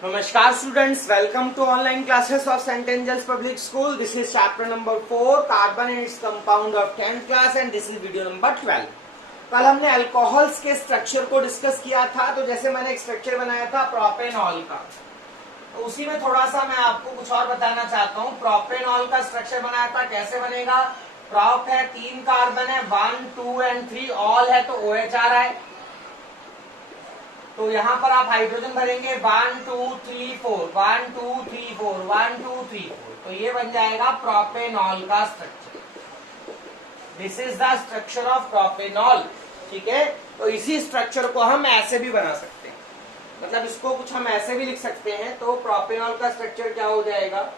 Namaskar students, welcome to online classes of St. Angels Public School. This is chapter number 4, carbon and its compound of 10th class and this is video number 12. कल हमने alcohols के structure को discuss किया था, तो जैसे मैंने एक स्ट्रक्चर बनाया था प्रोपेनॉल का, तो उसी में थोड़ा सा मैं आपको कुछ और बताना चाहता हूँ। प्रोपेनॉल का स्ट्रक्चर बनाया था, कैसे बनेगा। प्रोप है, 3 कार्बन है, 1, 2 एंड 3, ऑल है तो OH आ रहा है। तो यहाँ पर आप हाइड्रोजन भरेंगे 1 2 3 4 1 2 3 4 1 2 3 4, तो ये बन जाएगा प्रोपेनॉल का structure. This is the structure of propanol. ठीक है, तो इसी स्ट्रक्चर को हम ऐसे भी बना सकते हैं, मतलब इसको कुछ हम ऐसे भी लिख सकते हैं। तो प्रोपेनॉल का स्ट्रक्चर क्या हो जाएगा,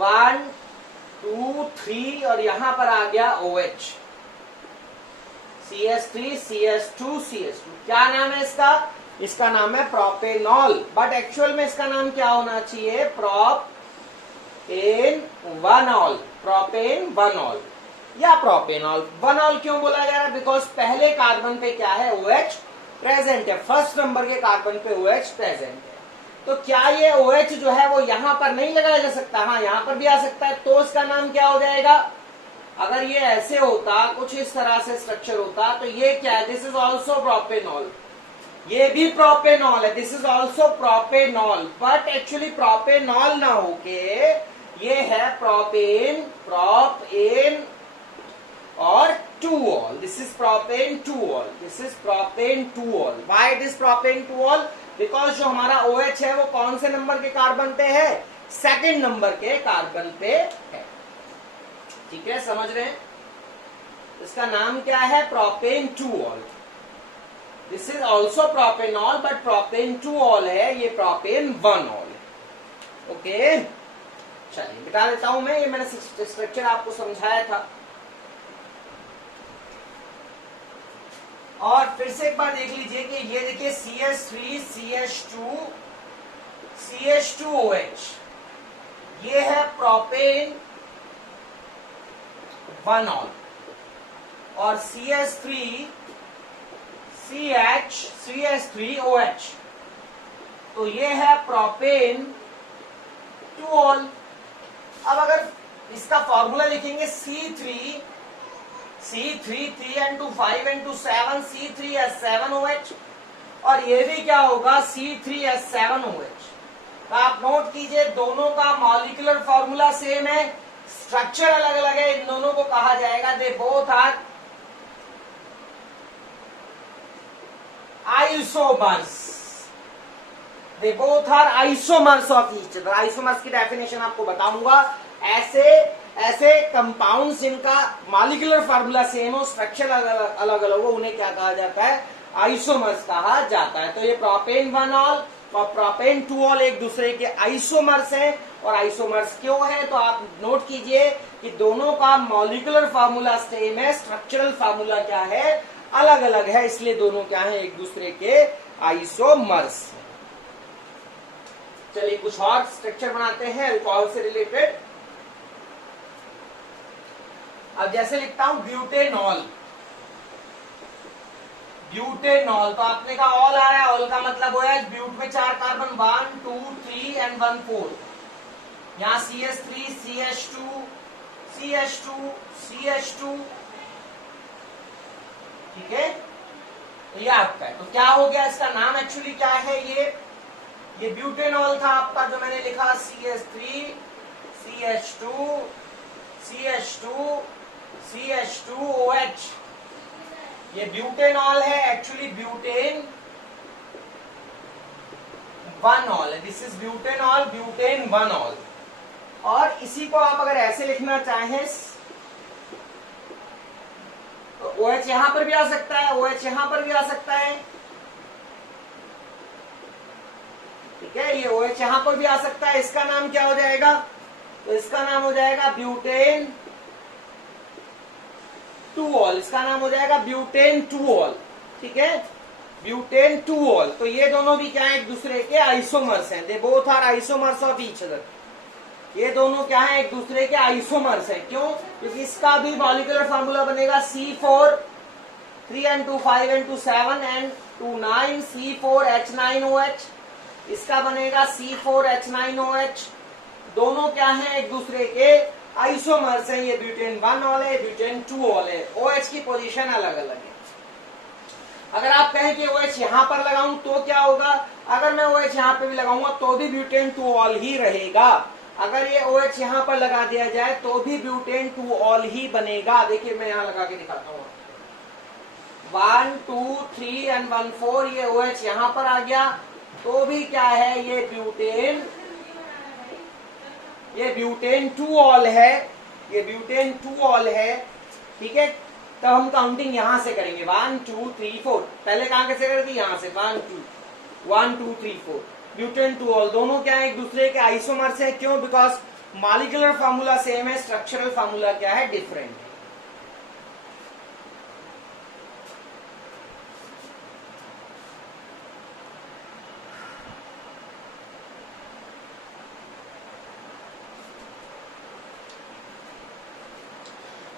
1 2 3 और यहां पर आ गया OH, CH3 CH2 CH2। क्या नाम है इसका, इसका नाम है प्रोपेनॉल, बट एक्चुअल में इसका नाम क्या होना चाहिए, प्रोपेनॉल, प्रोपेनॉल या प्रोपेनॉल। वनॉल क्यों बोला जा रहा है, बिकॉज पहले कार्बन पे क्या है, OH प्रेजेंट है, फर्स्ट नंबर के कार्बन पे OH प्रेजेंट है। तो क्या ये OH जो है वो यहां पर नहीं लगाया जा सकता, हाँ यहां पर भी आ सकता है। तो इसका नाम क्या हो जाएगा, अगर ये ऐसे होता, कुछ इस तरह से स्ट्रक्चर होता, तो ये क्या है, दिस इज ऑल्सो प्रोपेनॉल, ये भी प्रोपेनॉल है, this is also propanol, but actually propanol ना होके ये है प्रोपेन और 2-ऑल। दिस इज प्रोपेन 2-ऑल, दिस इज प्रोपेन 2-ऑल। व्हाई इट इज प्रोपेन 2-ऑल, बिकॉज जो हमारा OH है वो कौन से नंबर के कार्बन पे है, सेकेंड नंबर के कार्बन पे है। ठीक है, समझ रहे हैं। इसका नाम क्या है, प्रोपेन 2-ऑल। This is also propanol, but propane 2-ऑल है, ये प्रोपेन 1-ऑल है। ओके, चलिए बता देता हूं मैं, ये मैंने स्ट्रक्चर आपको समझाया था। और फिर से एक बार देख लीजिए कि ये देखिए CH3 CH2 CH2OH, ये है प्रोपेन 1-ऑल, और CH3 CH3OH, तो ये है प्रोपेन 2-ऑल। अब अगर इसका फॉर्मूला लिखेंगे C3 3 and 2 5 and 2 7 C3H7OH, और ये भी क्या होगा, C3H7OH। तो आप नोट कीजिए, दोनों का मॉलिक्यूलर फॉर्मूला सेम है, स्ट्रक्चर अलग अलग है। इन दोनों को कहा जाएगा they both are isomers, they both are isomers of each other. Isomers की डेफिनेशन आपको बताऊंगा। ऐसे कंपाउंड्स जिनका मॉलिक्यूलर फार्मूला सेम हो, स्ट्रक्चर अलग अलग हो, उन्हें क्या कहा जाता है, आइसोमर्स कहा जाता है। तो ये प्रोपेन 1-ऑल और प्रोपेन 2-ऑल एक दूसरे के आइसोमर्स हैं। और आइसोमर्स क्यों है, तो आप नोट कीजिए कि दोनों का मॉलिक्यूलर फार्मूला सेम है, स्ट्रक्चरल फार्मूला क्या है, अलग अलग है, इसलिए दोनों क्या है, एक दूसरे के आइसोमर्स। चलिए कुछ और स्ट्रक्चर बनाते हैं अल्कोहल से रिलेटेड। अब जैसे लिखता हूं ब्यूटेनॉल, ब्यूटेनॉल, तो आपने कहा ऑल आ रहा है, ऑल का मतलब है ब्यूट में 4 कार्बन, 1 2 3 एंड 1 4। यहां CH3 CH2 CH2 CH2, ठीक है, तो ये आपका है। तो क्या हो गया, इसका नाम एक्चुअली क्या है, ये ब्यूटेनॉल था आपका, जो मैंने लिखा CH3 CH2 CH2 CH2OH, ये ब्यूटेनॉल है, एक्चुअली ब्यूटेन 1-ऑल है। दिस इज ब्यूटेनॉल, ब्यूटेन 1-ऑल। और इसी को आप अगर ऐसे लिखना चाहें तो OH यहां पर भी आ सकता है, OH यहां पर भी आ सकता है, ठीक है, ये OH यहां पर भी आ सकता है। इसका नाम क्या हो जाएगा, तो इसका नाम हो जाएगा ब्यूटेन 2-ऑल, इसका नाम हो जाएगा ब्यूटेन 2-ऑल। ठीक है, ब्यूटेन 2-ऑल। तो ये दोनों भी क्या है, एक दूसरे के आइसोमर्स हैं, they both are isomers of each other. ये दोनों क्या है, एक दूसरे के आइसोमर्स हैं। क्यों, क्योंकि इसका भी मॉलिक्यूलर फार्मूला बनेगा C4 3 and 2 5 and 2 7 and C4H9OH, इसका बनेगा C4H9OH। दोनों क्या हैं, एक दूसरे के आइसोमर्स हैं। ये ब्यूटेन 1 ऑल है, ब्यूटेन 2 ऑल है। OH की पोजीशन अलग अलग है। अगर आप कहें कि OH यहां पर लगाऊं तो क्या होगा, अगर मैं OH यहां पे भी लगाऊंगा तो भी ब्यूटेन 2 ऑल ही रहेगा। अगर ये OH यहां पर लगा दिया जाए तो भी ब्यूटेन 2 ऑल ही बनेगा। देखिए मैं यहां लगा के दिखाता हूं, 1 2 3 एंड 1 4, ये OH यहां पर आ गया तो भी क्या है, ये ब्यूटेन 2 ऑल है, ये ब्यूटेन 2 ऑल है। ठीक है, तब हम काउंटिंग यहां से करेंगे 1 2 3 4। पहले कहां से कर दी, यहां से 1 2 3 4। ब्यूटेन 2 ऑल दोनों क्या है, एक दूसरे के आइसोमर्स है। क्यों, बिकॉज मॉलिक्यूलर फार्मूला सेम है, स्ट्रक्चरल फार्मूला क्या है, डिफरेंट है।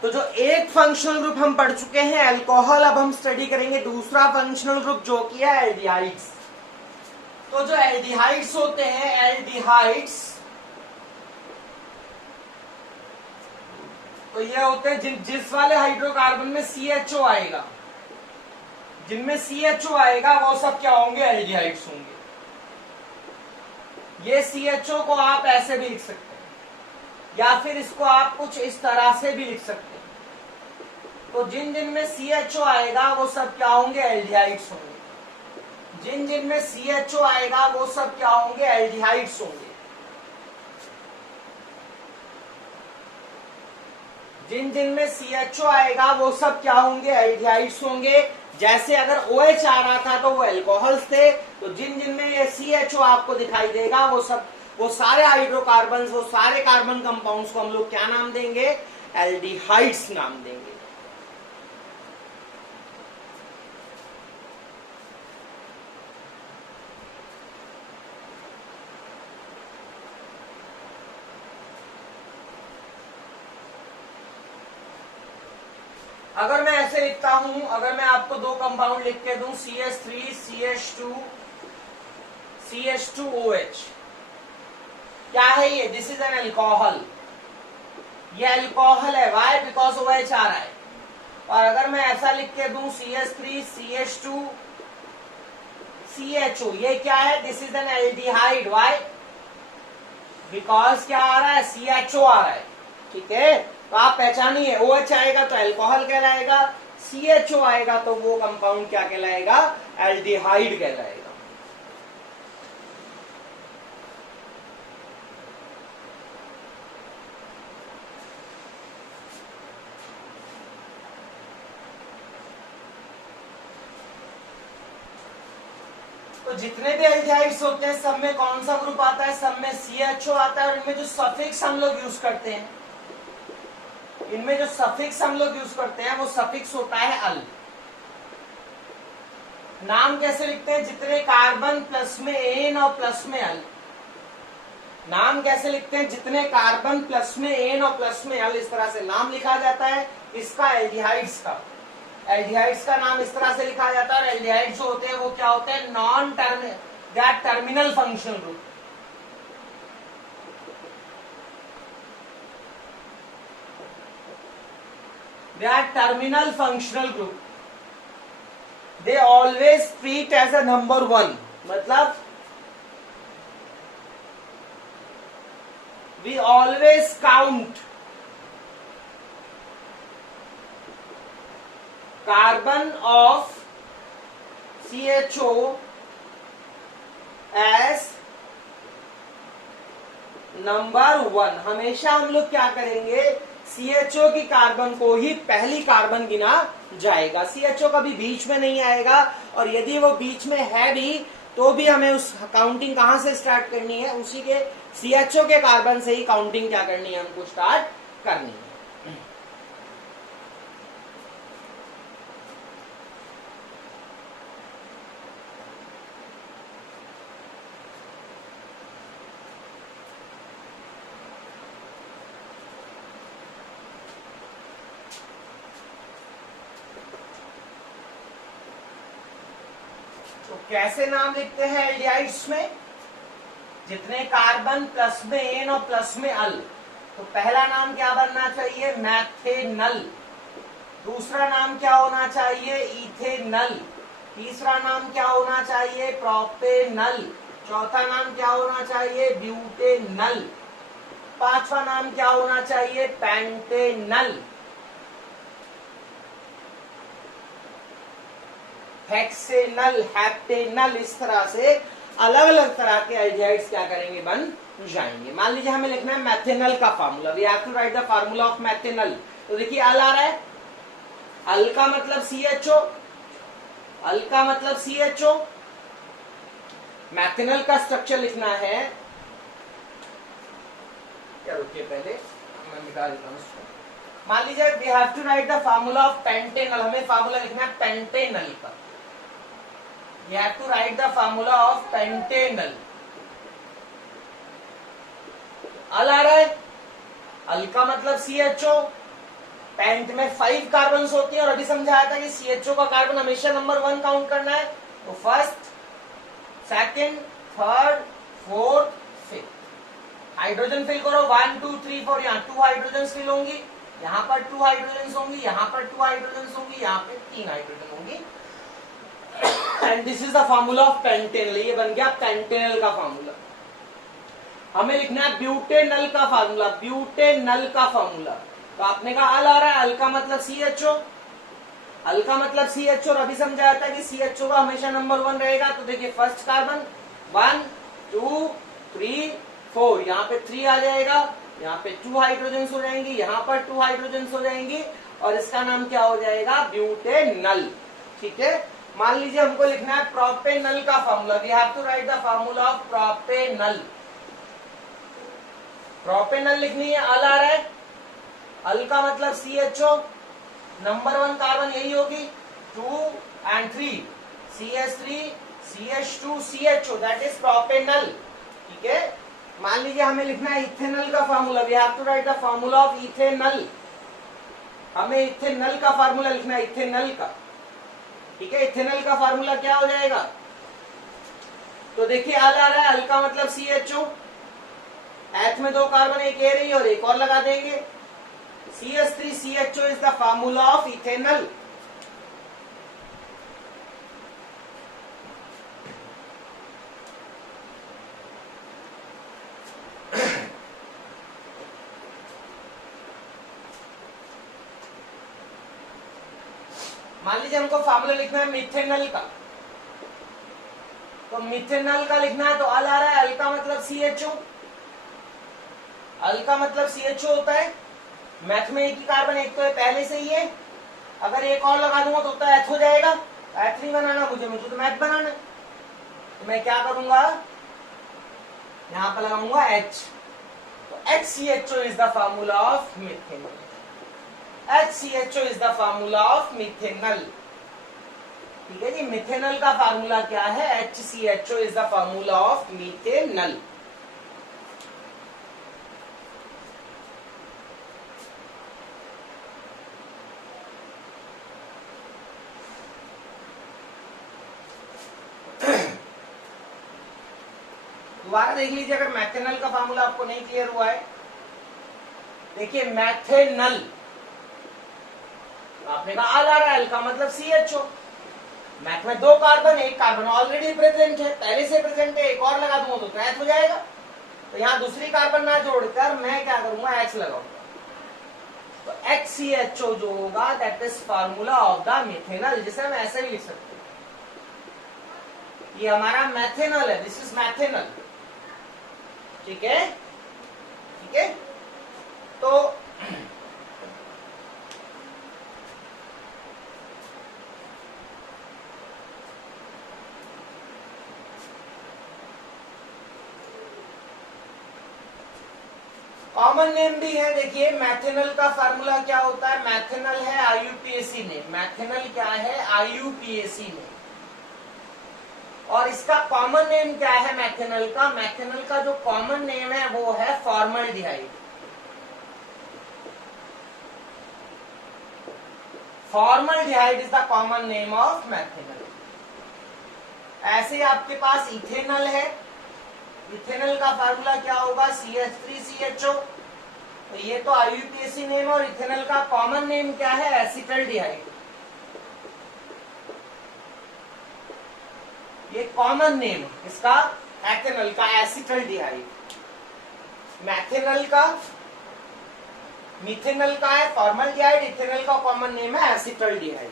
तो जो एक फंक्शनल ग्रुप हम पढ़ चुके हैं अल्कोहल, अब हम स्टडी करेंगे दूसरा फंक्शनल ग्रुप जो कि है एल्डिहाइड्स। तो जो एल्डिहाइड्स होते हैं, एल्डिहाइड्स तो ये होते हैं जिस वाले हाइड्रोकार्बन में CHO आएगा, जिनमें CHO आएगा वो सब क्या होंगे, एल्डिहाइड्स होंगे। ये CHO को आप ऐसे भी लिख सकते हैं या फिर इसको आप कुछ इस तरह से भी लिख सकते हैं। तो जिन जिन में CHO आएगा वो सब क्या होंगे, एल्डिहाइड्स होंगे। जिन जिन में CHO आएगा वो सब क्या होंगे, एल्डिहाइड्स होंगे। जिन जिन में CHO आएगा वो सब क्या होंगे, एल्डिहाइड्स होंगे। जैसे अगर OH आ रहा था तो वो एल्कोहल्स थे, तो जिन जिन में ये CHO आपको दिखाई देगा वो सारे हाइड्रोकार्बन, वो सारे कार्बन कंपाउंड्स को हम लोग क्या नाम देंगे, एल्डिहाइड्स नाम देंगे। अगर मैं ऐसे लिखता हूं, अगर मैं आपको दो कंपाउंड लिख के दूं, CH3 CH2OH, क्या है ये, दिस इज एन अल्कोहल। ये अल्कोहल है, वाई, बिकॉज OH आ रहा है। और अगर मैं ऐसा लिख के दूं CH3 CH2CHO, ये क्या है, this is an aldehyde, why, because क्या आ रहा है, CHO आ रहा है। ठीक है, तो आप पहचानिए, OH आएगा तो अल्कोहल कहलाएगा, CHO आएगा तो वो कंपाउंड क्या कहलाएगा, एल्डिहाइड कहलाएगा। तो जितने भी एल्डिहाइड्स होते हैं सब में कौन सा ग्रुप आता है, सब में CHO आता है। और इनमें जो सफिक्स हम लोग यूज करते हैं, वो सफिक्स होता है अल। नाम कैसे लिखते हैं, जितने कार्बन प्लस में एन और प्लस में अल, नाम कैसे लिखते हैं, जितने कार्बन प्लस में एन और प्लस में अल, इस तरह से नाम लिखा जाता है इसका, एल्डिहाइड्स का। एल्डिहाइड्स का नाम इस तरह से लिखा जाता है। और एल्डिहाइड्स जो होते हैं वो क्या होते हैं, non terminal functional group. They are terminal functional group. They always treat as a number 1. मतलब we always count carbon of CHO as number 1। हमेशा हम लोग क्या करेंगे, CHO की कार्बन को ही पहली कार्बन गिना जाएगा। CHO कभी बीच में नहीं आएगा, और यदि वो बीच में है भी तो भी हमें उस काउंटिंग कहां से स्टार्ट करनी है, उसी के CHO के कार्बन से ही काउंटिंग क्या करनी है, हमको स्टार्ट करनी है। तो कैसे नाम लिखते हैं एल्डिहाइड्स में? जितने कार्बन प्लस में एन और प्लस में अल, तो पहला नाम क्या बनना चाहिए? मैथेनल। दूसरा नाम क्या होना चाहिए? इथेनल। तीसरा नाम क्या होना चाहिए? प्रोपेनल। चौथा नाम क्या होना चाहिए? ब्यूटेनल। पांचवा नाम क्या होना चाहिए? पेंटेनल। Hexanal, heptanal. इस तरह से अलग अलग तरह के एल्डिहाइड्स क्या करेंगे? बन जाएंगे। मान लीजिए हमें लिखना है मैथेनल का formula. We have to write the formula of methanal. तो देखिए अल आ रहा है, अल का मतलब CHO, अल का मतलब CHO। मैथेनल का स्ट्रक्चर लिखना है, क्या रुकिए पहले मैं मिटा देता हूं इसको। मान लीजिए we have to write the formula of pentanal, हमें फार्मूला लिखना है पेंटेनल का। We have to write the formula of pentanal. अल आ रहा है, अल का मतलब CHO। पेंट में 5 कार्बन होती है और अभी समझाया था कि CHO का कार्बन हमेशा नंबर 1 काउंट करना है। तो first, second, third, fourth, fifth. Hydrogen fill करो 1 2 3 4। यहाँ 2 हाइड्रोजन फिल होंगी, यहाँ पर 2 हाइड्रोजन होंगी, यहाँ पर 2 हाइड्रोजन होंगी, यहाँ पे 3 हाइड्रोजन होंगी। And this is the formula of Pantanal. ये बन गया पेंटेनल का फार्मूला। हमें लिखना है ब्यूटेनल का फार्मूला, ब्यूटेनल का फार्मूला। तो आपने कहा अल आ रहा है, अल का मतलब CHO, अल का मतलब CHO। और अभी समझाया था कि CHO का हमेशा नंबर 1 रहेगा। तो देखिए फर्स्ट कार्बन 1 2 3 4, यहाँ पे 3 आ जाएगा, यहाँ पे 2 हाइड्रोजन हो जाएंगी, यहाँ पर 2 हाइड्रोजन हो जाएंगी और इसका नाम क्या हो जाएगा? ब्यूटेनल। ठीक है। मान लीजिए हमको लिखना है प्रोपेनल का formula. We have to write the formula of propanal. Propanal लिखनी है, अल आ रहा है, अल का मतलब CHO, नंबर 1 कार्बन यही होगी, 2 and 3, CH3 CH2 CHO, that is propanal. ठीक है। मान लीजिए हमें लिखना है इथेनल का formula. We have to write the formula of ethanal. हमें इथेनल का फार्मूला लिखना है, इथेनल का। ठीक है। इथेनल का फार्मूला क्या हो जाएगा? तो देखिए अल आ रहा है, अल का मतलब CHO, एच में 2 कार्बन, एक ए रही और एक और लगा देंगे, CH3 CHO is the formula of ethanal. मान लीजिए हमको फार्मूला लिखना है मिथेनल का। तो मिथेनल का लिखना है, तो अल आ रहा है, अल का मतलब CHO, अल का मतलब CHO होता है। मैथ में एक ही कार्बन, एक तो है पहले से ही है, अगर एक और लगा दूंगा तो होता है एच हो जाएगा। एच नहीं बनाना मुझे तो मैथ बनाना है। तो मैं क्या करूंगा, यहां पर लगाऊंगा H। तो HCHO is the formula of methanal. HCHO is the formula of methanal. ठीक है जी। मिथेनल का फार्मूला क्या है? HCHO is the formula of methanal. दोबारा देख लीजिए अगर मैथेनल का फार्मूला आपको नहीं क्लियर हुआ है। देखिए मैथेनल, आपने कहा अल आ रहा है, अल का मतलब CHO। मैथ में 2 कार्बन, एक कार्बन ऑलरेडी प्रेजेंट है, पहले से प्रेजेंट है, एक और लगा दूंगा तो एच हो जाएगा। तो यहाँ दूसरी कार्बन ना जोड़कर मैं क्या करूंगा, H लगाऊंगा। तो HCHO जो होगा that is formula of the methanal, जिसे हम ऐसे भी लिख सकते हैं, ये हमारा मैथेनल है, दिस इज मैथेनल। ठीक है। ठीक है। तो कॉमन नेम भी है। देखिए मैथेनल का फार्मूला क्या होता है? मैथेनल है IUPAC नेम। मैथेनल क्या है? IUPAC name. और इसका कॉमन नेम क्या है मैथेनल का? मैथेनल का जो कॉमन नेम है वो है formaldehyde. Formaldehyde is the common name of methanal. ऐसे आपके पास इथेनॉल है, इथेनॉल का फार्मूला क्या होगा, CH3CHO। तो ये तो IUPAC नेम है, और इथेनॉल का कॉमन नेम क्या है, एसिटल्डिहाइड। ये कॉमन नेम इसका एथेनॉल का एसिटल्डिहाइड। मैथेनॉल का, मिथेनॉल का है फॉर्मल्डिहाइड, इथेनॉल का कॉमन नेम है एसिटल्डिहाइड।